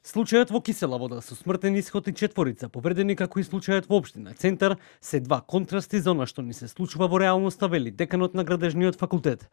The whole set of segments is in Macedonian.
Случајот во Кисела Вода со смртен исход и четворица повредени, како и случајот во општина Центар, се два контрасти за она што ни се случува во реалноста, вели деканот на Градежниот факултет.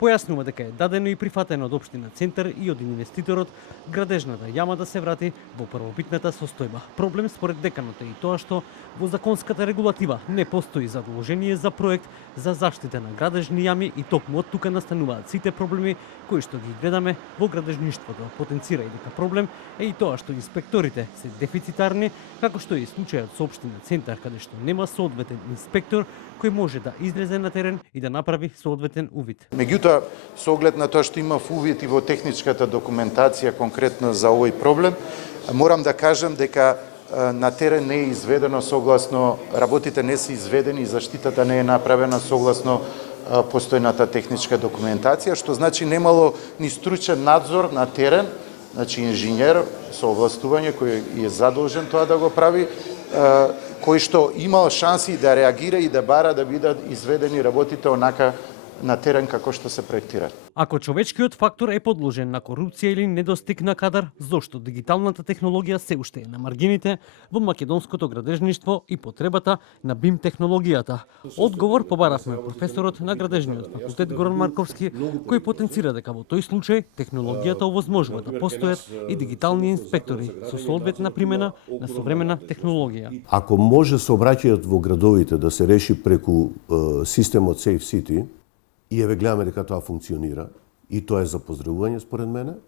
Појаснува дека е дадено и прифатено од општина Центар и од инвеститорот градежната јама да се врати во првобитната состојба. Проблем според деканот е и тоа што во законската регулатива не постои задолжение за проект за заштита на градежни јами и токму од тука настануваат сите проблеми кои што ги гледаме во градежништвото. Потенцира и дека проблем е и тоа што инспекторите се дефицитарни, како што е и случајот со општина Центар, каде што нема соодветен инспектор кој може да излезе на терен и да направи соодветен увид. Меѓутоа, со оглед на тоа што имав увид и во техничката документација конкретно за овој проблем, морам да кажам дека на терен не е изведено согласно, работите не се изведени, заштитата не е направена согласно постојната техничка документација, што значи немало ни стручен надзор на терен, значи инженер со овластување кој е задолжен тоа да го прави, кој што имал шанси да реагира и да бара да бидат изведени работите онака на терен како што се проектира. Ако човечкиот фактор е подложен на корупција или недостиг на кадар, зошто дигиталната технологија се уште е на маргините во македонското градежништво и потребата на BIM технологијата? Одговор побаравме професорот на Градежниот факултет Горан Марковски, кој потенцира дека во тој случај технологијата овозможува да постојат и дигитални инспектори со соодветна примена на современа технологија. Ако може сообраќајот во градовите да се реши преку системот Safe City, и еве гледаме дека тоа функционира, и тоа е за поздравување според мене,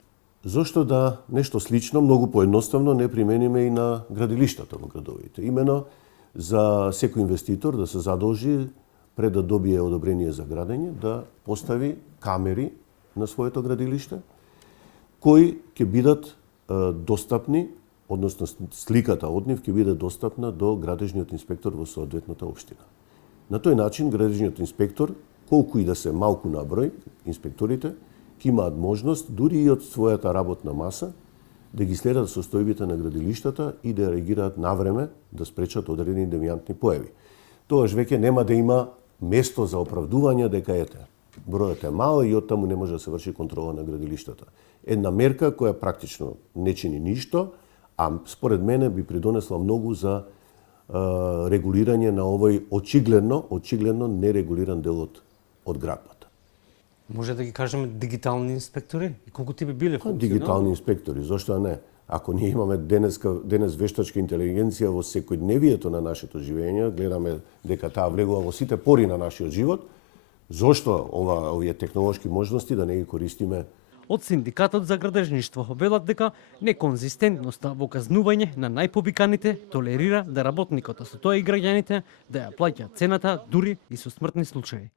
зошто да нешто слично, многу поедноставно не примениме и на градилиштата во градовите. Имено за секој инвеститор да се задолжи пред да добие одобрение за градење, да постави камери на своето градилиште, кои ќе бидат достапни, односно сликата од нив ќе биде достапна до градежниот инспектор во соодветната општина. На тој начин градежниот инспектор, колку и да се малку на број, инспекторите ќе имаат можност, дури и од својата работна маса, да ги следат состојбите на градилиштата и да реагираат навреме да спречат одредени девијантни појави. Тоаш веќе нема да има место за оправдување дека ете, бројот е мал и оттаму не може да се врши контрола на градилиштата. Една мерка која практично не чини ништо, а според мене би придонесла многу за регулирање на овој очигледно нерегулиран дел од градбата. Може да ги кажеме дигитални инспектори? И колку ти би биле функционални? Дигитални инспектори, зошто не? Ако ние имаме денес вештачка интелигенција во секојдневието на нашето живење, гледаме дека таа влегува во сите пори на нашиот живот, зошто овие технолошки можности да не ги користиме? Од Синдикатот за градежништво велат дека неконзистентноста во казнување на најповиканите толерира да работникот, а со тоа и граѓаните, да ја плаќаат цената дури и со смртни случаи.